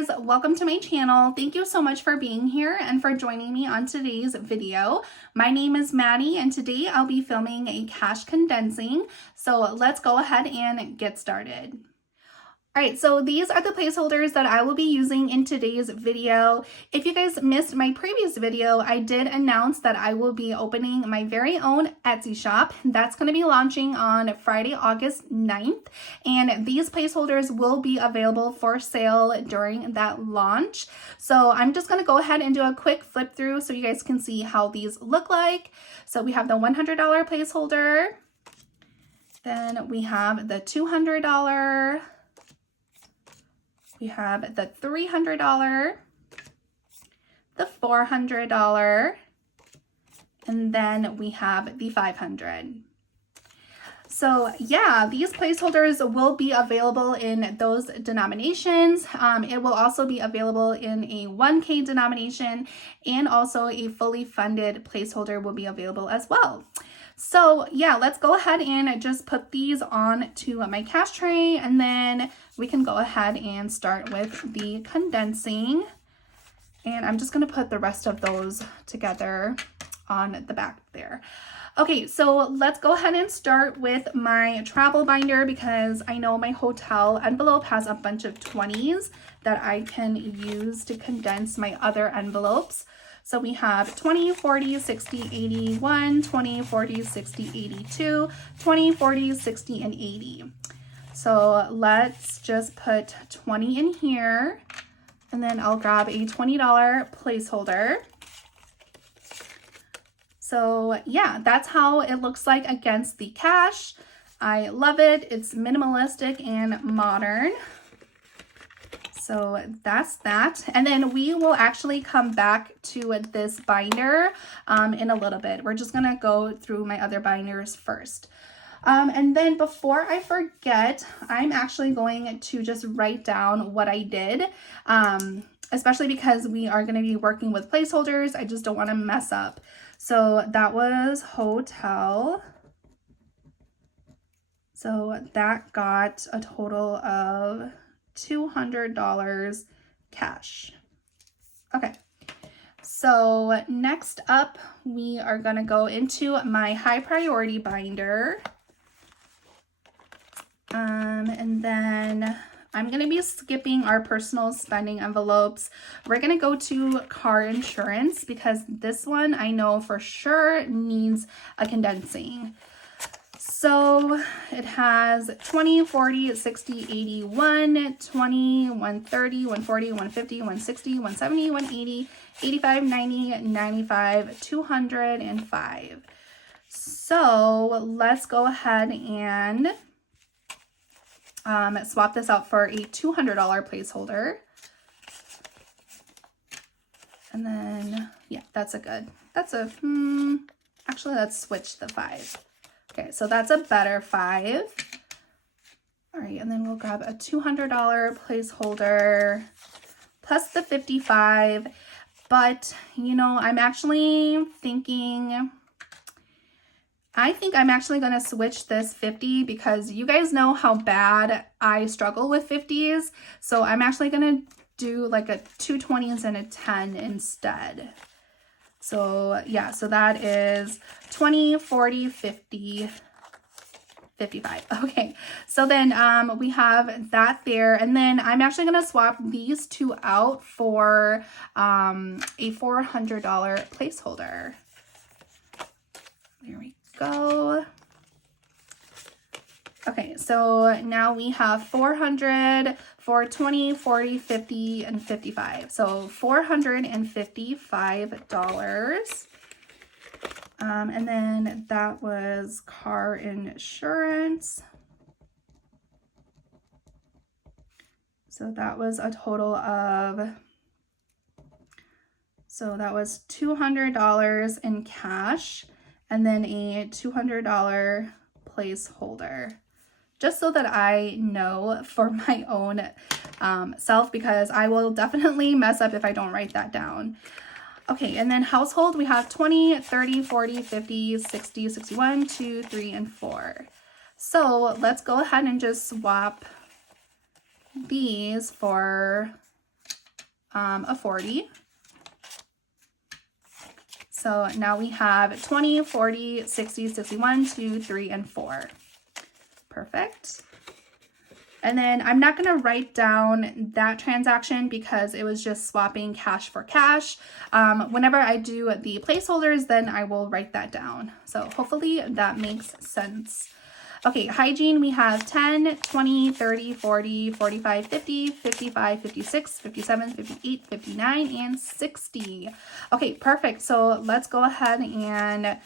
guys, welcome to my channel. Thank you so much for being here and for joining me on today's video. My name is Maddie and today I'll be filming a cash condensing. So let's go ahead and get started. All right, so these are the placeholders that I will be using in today's video. If you guys missed my previous video, I did announce that I will be opening my very own Etsy shop. That's going to be launching on Friday, August 9th, and these placeholders will be available for sale during that launch. So I'm just going to go ahead and do a quick flip through so you guys can see how these look like. So we have the $100 placeholder, then we have the $200, we have the $300, the $400, and then we have the $500. So yeah, these placeholders will be available in those denominations. It will also be available in a 1K denomination, and also a fully funded placeholder will be available as well. So yeah, let's go ahead and just put these on to my cash tray, and then we can go ahead and start with the condensing. And I'm just going to put the rest of those together on the back there. Okay, so let's go ahead and start with my travel binder, because I know my hotel envelope has a bunch of 20s that I can use to condense my other envelopes. So we have 20, 40, 60, 81, 20, 40, 60, 82, 20, 40, 60, and 80. So let's just put 20 in here, and then I'll grab a $20 placeholder. So yeah, that's how it looks like against the cash. I love it. It's minimalistic and modern. So that's that. And then we will actually come back to this binder in a little bit. We're just gonna go through my other binders first. And then before I forget, I'm actually going to just write down what I did, especially because we are going to be working with placeholders. I just don't want to mess up. So that was hotel. So that got a total of $200 cash. Okay. So next up, we are going to go into my high priority binder. And then I'm going to be skipping our personal spending envelopes. We're going to go to car insurance, because this one I know for sure needs a condensing. So it has 20, 40, 60, 81, 20, 130, 140, 150, 160, 170, 180, 85, 90, 95, 205. So let's go ahead and swap this out for a $200 placeholder. And then, yeah, actually let's switch the 5. Okay, so that's a better 5. All right, and then we'll grab a $200 placeholder plus the 55. But, you know, I think I'm actually going to switch this 50, because you guys know how bad I struggle with 50s. So I'm actually going to do like a 2 20s and a 10 instead. So yeah, so that is 20, 40, 50, 55. Okay, so then we have that there, and then I'm actually going to swap these two out for a $400 placeholder. There we go. Okay, so now we have 400 for 20, 40, 50, and 55. So $455. And then that was car insurance. So that was a total of, so that was $200 in cash, and then a $200 placeholder, just so that I know for my own self, because I will definitely mess up if I don't write that down. Okay, and then household, we have 20, 30, 40, 50, 60, 61, 2, 3, and 4. So let's go ahead and just swap these for a 40. So now we have 20, 40, 60, 61, 2, 3, and 4. Perfect. And then I'm not going to write down that transaction because it was just swapping cash for cash. Whenever I do the placeholders, then I will write that down. So hopefully that makes sense. Okay, hygiene, we have 10, 20, 30, 40, 45, 50, 55, 56, 57, 58, 59, and 60. Okay, perfect. So let's go ahead and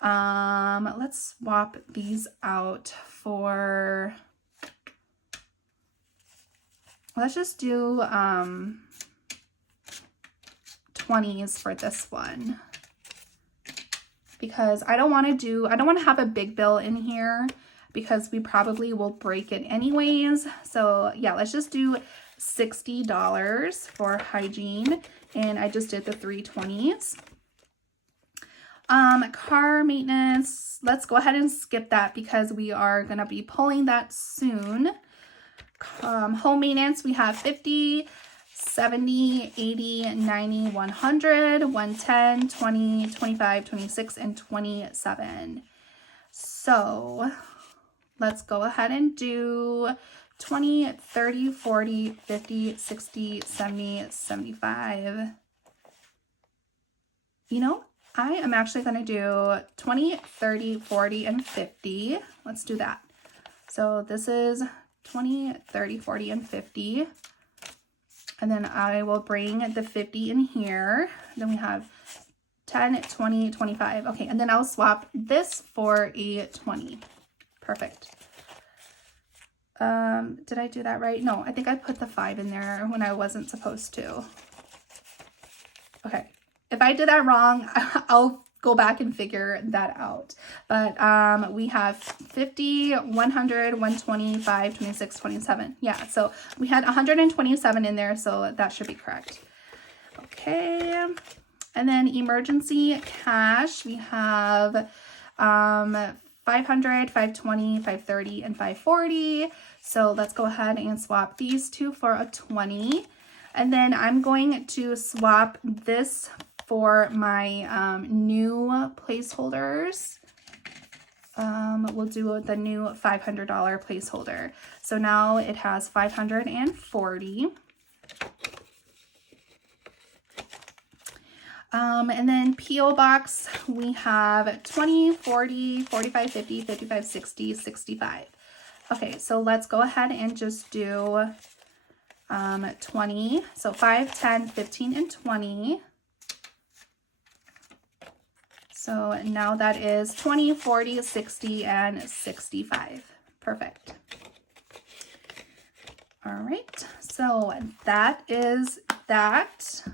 let's swap these out for, let's just do 20s for this one. Because I don't want to have a big bill in here, because we probably will break it anyways. So yeah, let's just do $60 for hygiene. And I just did the 320s. Car maintenance, let's go ahead and skip that because we are gonna be pulling that soon. Home maintenance, we have 50, 70, 80, 90, 100, 110, 20, 25, 26, and 27. So let's go ahead and do 20, 30, 40, 50, 60, 70, 75. You know, I am actually going to do 20, 30, 40, and 50. Let's do that. So this is 20, 30, 40, and 50. And then I will bring the 50 in here. Then we have 10, 20, 25. Okay, and then I'll swap this for a 20. Perfect. Did I do that right? No, I think I put the 5 in there when I wasn't supposed to. Okay, if I did that wrong, I'll go back and figure that out. But we have 50, 100, 125, 26, 27. Yeah, so we had 127 in there, so that should be correct. Okay, and then emergency cash, we have 500, 520, 530, and 540. So let's go ahead and swap these two for a 20. And then I'm going to swap this for my new placeholders. We'll do the new $500 placeholder. So now it has 540. And then P.O. Box, we have 20, 40, 45, 50, 55, 60, 65. Okay, so let's go ahead and just do 20. So 5, 10, 15, and 20. So now that is 20, 40, 60, and 65. Perfect. All right, so that is that.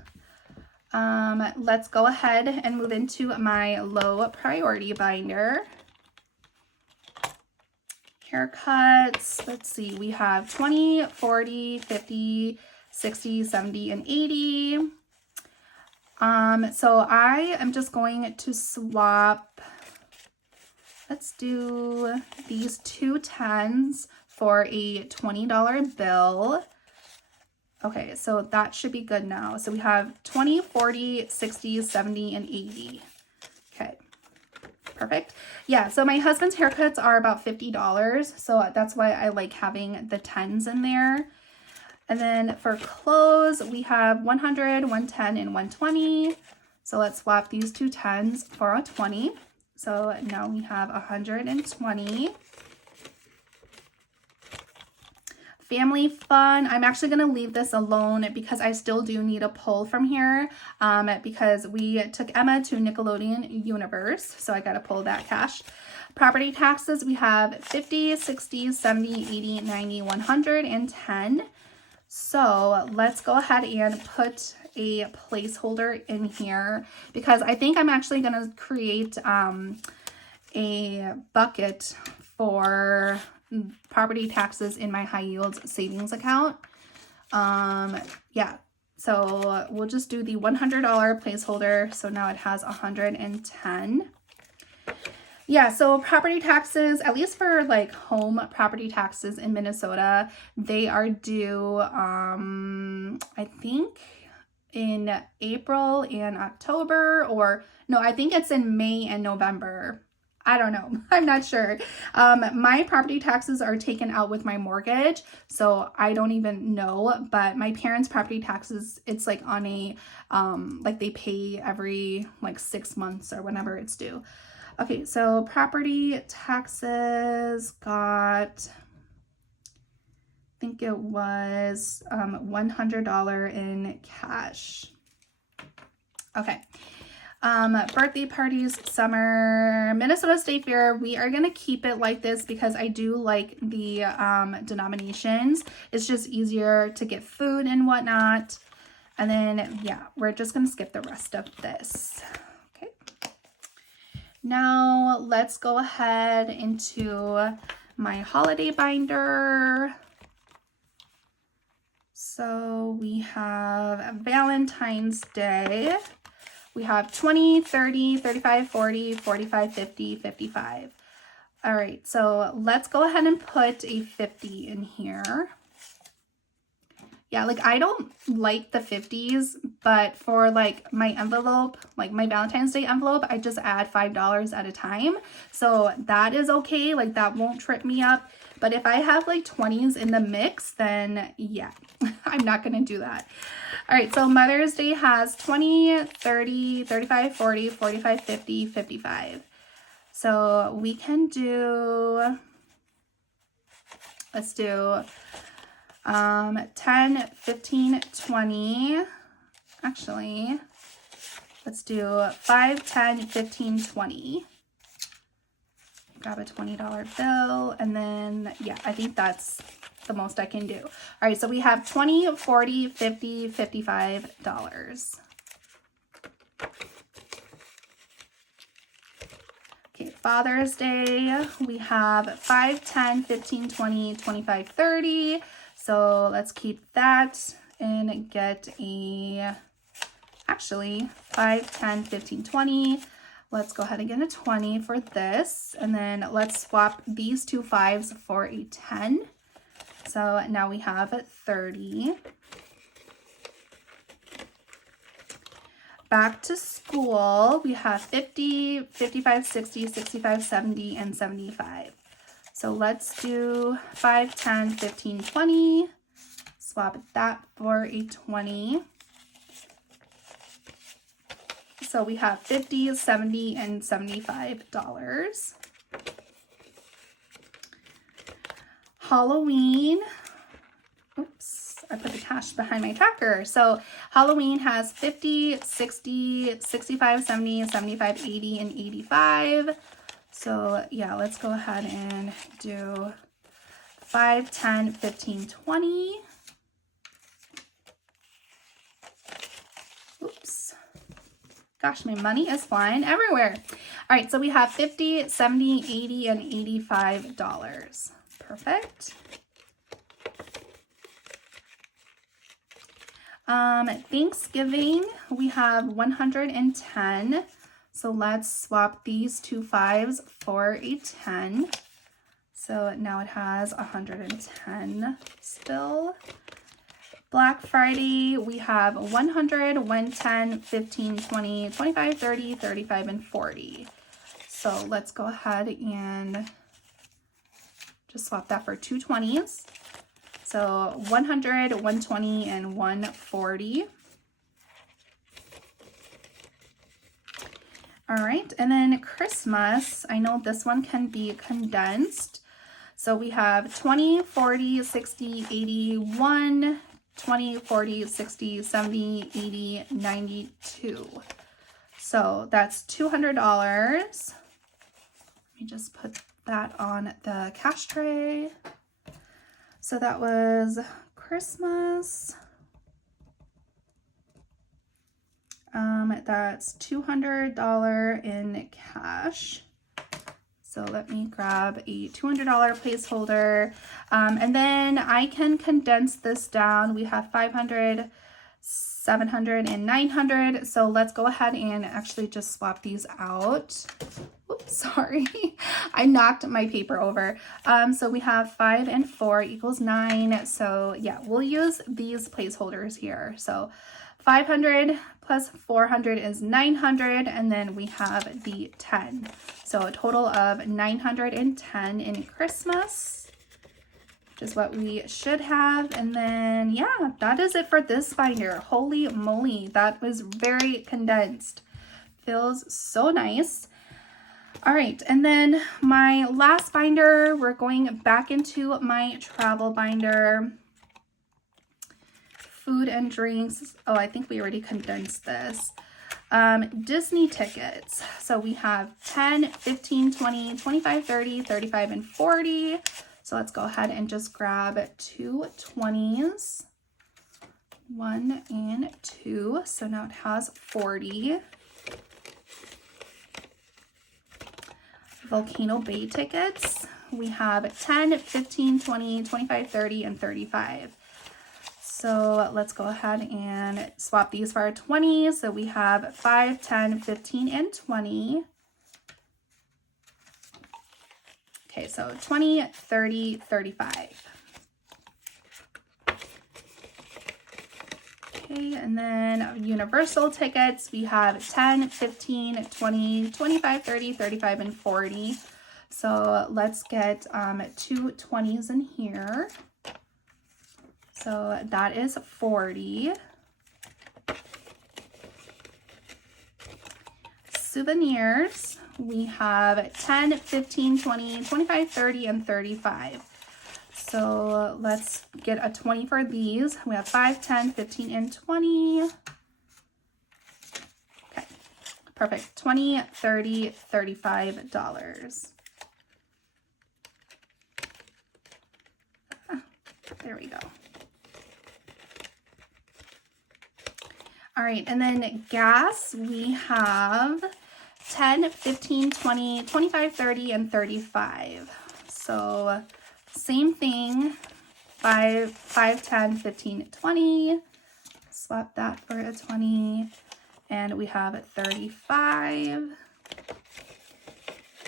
Let's go ahead and move into my low priority binder. Haircuts, let's see, we have 20, 40, 50, 60, 70, and 80. So I am just going to swap, let's do these two 10s for a $20 bill. Okay, so that should be good now. So we have 20, 40, 60, 70, and 80. Okay, perfect. Yeah, so my husband's haircuts are about $50, so that's why I like having the 10s in there. And then for clothes, we have 100, 110, and 120. So let's swap these two 10s for a 20. So now we have 120. Family fun, I'm actually going to leave this alone because I still do need a pull from here because we took Emma to Nickelodeon Universe, so I got to pull that cash. Property taxes, we have 50, 60, 70, 80, 90, 100, and 10. So let's go ahead and put a placeholder in here because I think I'm actually going to create a bucket for property taxes in my high yield savings account. Yeah, so we'll just do the $100 placeholder. So now it has 110. Yeah, so property taxes, at least for like home property taxes in Minnesota, they are due, I think in April and October, or no, I think it's in May and November. I don't know. I'm not sure. My property taxes are taken out with my mortgage, so I don't even know, but my parents' property taxes, it's like on a, like they pay every like 6 months or whenever it's due. Okay, so property taxes got, I think it was $100 in cash. Okay. Birthday parties, summer, Minnesota State Fair. We are going to keep it like this because I do like the denominations. It's just easier to get food and whatnot. And then, yeah, we're just going to skip the rest of this. Okay. Now, let's go ahead into my holiday binder. So we have Valentine's Day. We have 20, 30, 35, 40, 45, 50, 55. All right, so let's go ahead and put a 50 in here. Yeah, like I don't like the 50s, but for like my envelope, like my Valentine's Day envelope, I just add $5 at a time. So that is okay, like that won't trip me up. But if I have like 20s in the mix, then yeah, I'm not gonna do that. All right, so Mother's Day has 20, 30, 35, 40, 45, 50, 55. So we can do, let's do 10, 15, 20. Actually, let's do 5, 10, 15, 20. Grab a $20 bill, and then, yeah, I think that's the most I can do. All right, so we have 20, 40, 50, $55. Okay, Father's Day, we have 5, 10, 15, 20, 25, 30. So let's keep that and get a, actually, 5, 10, 15, 20. Let's go ahead and get a 20 for this. And then let's swap these two 5s for a 10. So now we have 30. Back to school, we have 50, 55, 60, 65, 70, and 75. So let's do 5, 10, 15, 20. Swap that for a 20. So we have 50, 70, and $75. Halloween. Oops, I put the cash behind my tracker. So Halloween has 50, 60, 65, 70, 75, 80, and 85. So yeah, let's go ahead and do 5, 10, 15, 20. Oops. Gosh, my money is flying everywhere. All right, so we have 50, 70, 80, and $85. Perfect. Thanksgiving, we have 110. So let's swap these two 5s for a 10. So now it has 110 still. Black Friday, we have 100, 110, 15, 20, 25, 30, 35, and 40. So let's go ahead and just swap that for two 20s. So 100, 120, and 140. All right, and then Christmas, I know this one can be condensed. So we have 20, 40, 60, 81, 20, 40, 60, 70, 80, 92. So that's $200. Let me just put that on the cash tray. So that was Christmas. That's $200 in cash. So let me grab a $200 placeholder. And then I can condense this down. We have 500, 700 and 900. So let's go ahead and actually just swap these out. Oops, sorry. I knocked my paper over. So we have 5 and 4 equals 9. So yeah, we'll use these placeholders here. So 500 plus 400 is 900, and then we have the 10. So a total of 910 in Christmas, which is what we should have. And then, yeah, that is it for this binder. Holy moly, that was very condensed. Feels so nice. All right, and then my last binder, we're going back into my travel binder. Food and drinks. Oh, I think we already condensed this. Disney tickets. So we have 10, 15, 20, 25, 30, 35, and 40. So let's go ahead and just grab 2 20s. 1 and 2. So now it has 40. Volcano Bay tickets. We have 10, 15, 20, 25, 30, and 35. So let's go ahead and swap these for our 20s. So we have 5, 10, 15, and 20. Okay, so 20, 30, 35. Okay, and then Universal tickets, we have 10, 15, 20, 25, 30, 35, and 40. So let's get 2 20s in here. So that is 40. Souvenirs, we have 10, 15, 20, 25, 30, and 35. So let's get a 20 for these. We have 5, 10, 15, and 20. Okay, perfect. 20, 30, $35. There we go. All right, and then gas, we have 10, 15, 20, 25, 30, and 35. So same thing, 5, 10, 15, 20. Swap that for a 20. And we have 35.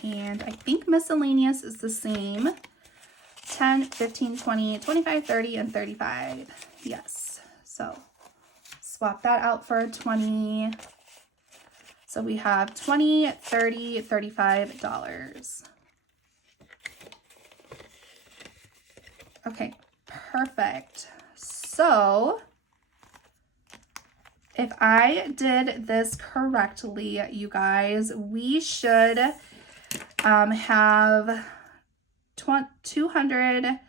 And I think miscellaneous is the same. 10, 15, 20, 25, 30, and 35. Yes, so swap that out for 20. So we have 20, 30, $35. Okay, perfect. So if I did this correctly, you guys, we should have 200,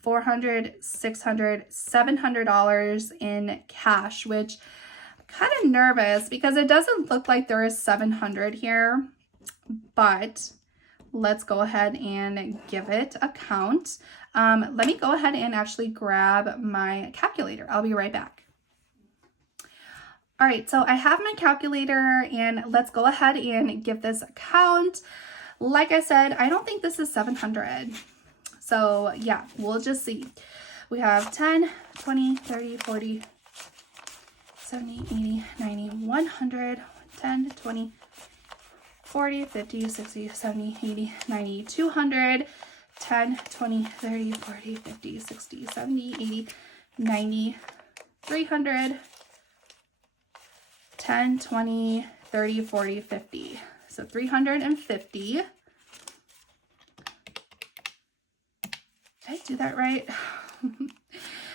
400, 600, $700 in cash, which I'm kind of nervous because it doesn't look like there is 700 here, but let's go ahead and give it a count. Let me go ahead and actually grab my calculator. I'll be right back. All right, so I have my calculator and let's go ahead and give this a count. Like I said, I don't think this is 700. So yeah, we'll just see. We have 10, 20, 30, 40, 70, 80, 90, 100, 10, 20, 40, 50, 60, 70, 80, 90, 200, 10, 20, 30, 40, 50, 60, 70, 80, 90, 300, 10, 20, 30, 40, 50. So 350. Did I do that right?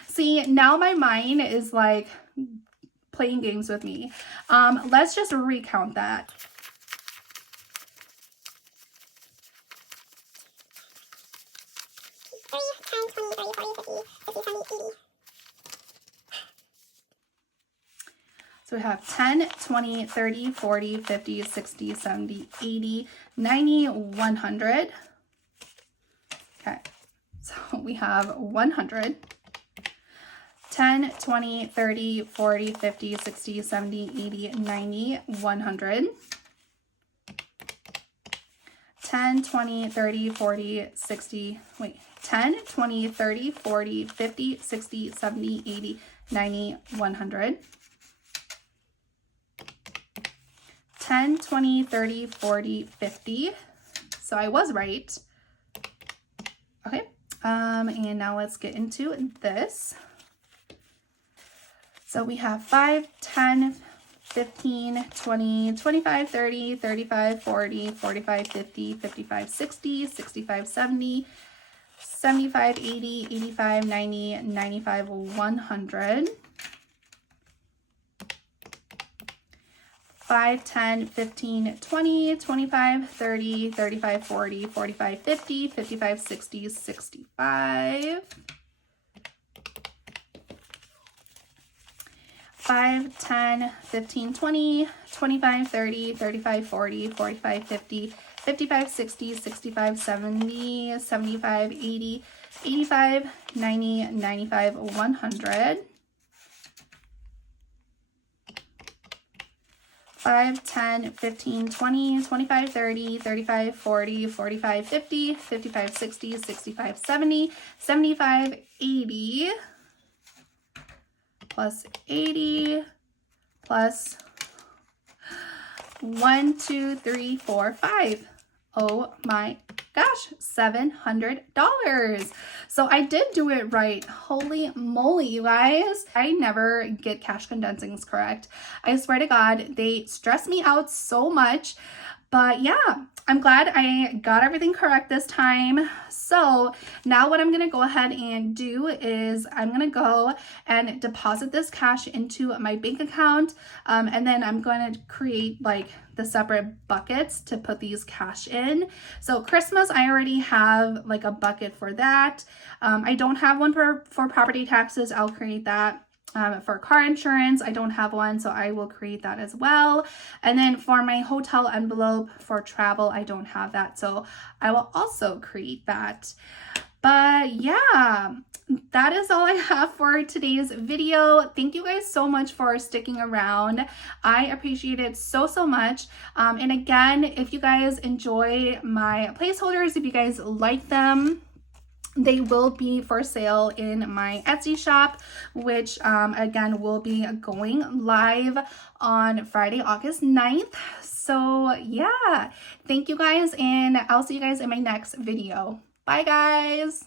See, now my mind is like playing games with me. Let's just recount that. So we have 10, 20, 30, 40, 50, 60, 70, 80, 90, 100. Okay, so we have 100. 10, 20, 30, 40, 50, 60, 70, 80, 90, 100. 10, 20, 30, 40, 60, wait, 10, 20, 30, 40, 50, 60, 70, 80, 90, 100. 10, 20, 30, 40, 50. So I was right. Okay, and now let's get into this. So we have 5, 10, 15, 20, 25, 30, 35, 40, 45, 50, 55, 60, 65, 70, 75, 80, 85, 90, 95, 100. 5, 10, 15, 20, 25, 30, 35, 40, 45, 50, 55, 60, 65. 5, 10, 15, 20, 25, 30, 35, 40, 45, 50, 55, 60, 65, 70, 75, 80, 85, 90, 95, 100. 5, 10, 15, 20, 25, 30, 35, 40, 45, 50, 55, 60, 65, 70, 75, 80, plus 80, plus 1, 2, 3, 4, 5. Oh my gosh, $700. So I did do it right. Holy moly, you guys. I never get cash condensings correct. I swear to God, they stress me out so much. But yeah, I'm glad I got everything correct this time. So now what I'm gonna go ahead and do is I'm gonna go and deposit this cash into my bank account. And then I'm gonna create like the separate buckets to put these cash in. So Christmas, I already have like a bucket for that. I don't have one for property taxes. I'll create that. For car insurance, I don't have one, so I will create that as well. And then for my hotel envelope for travel, I don't have that, so I will also create that. But yeah, that is all I have for today's video. Thank you guys so much for sticking around. I appreciate it so much. And again, if you guys enjoy my placeholders, if you guys like them, they will be for sale in my Etsy shop, which again will be going live on Friday, August 9th. So yeah, thank you guys, and I'll see you guys in my next video. Bye guys.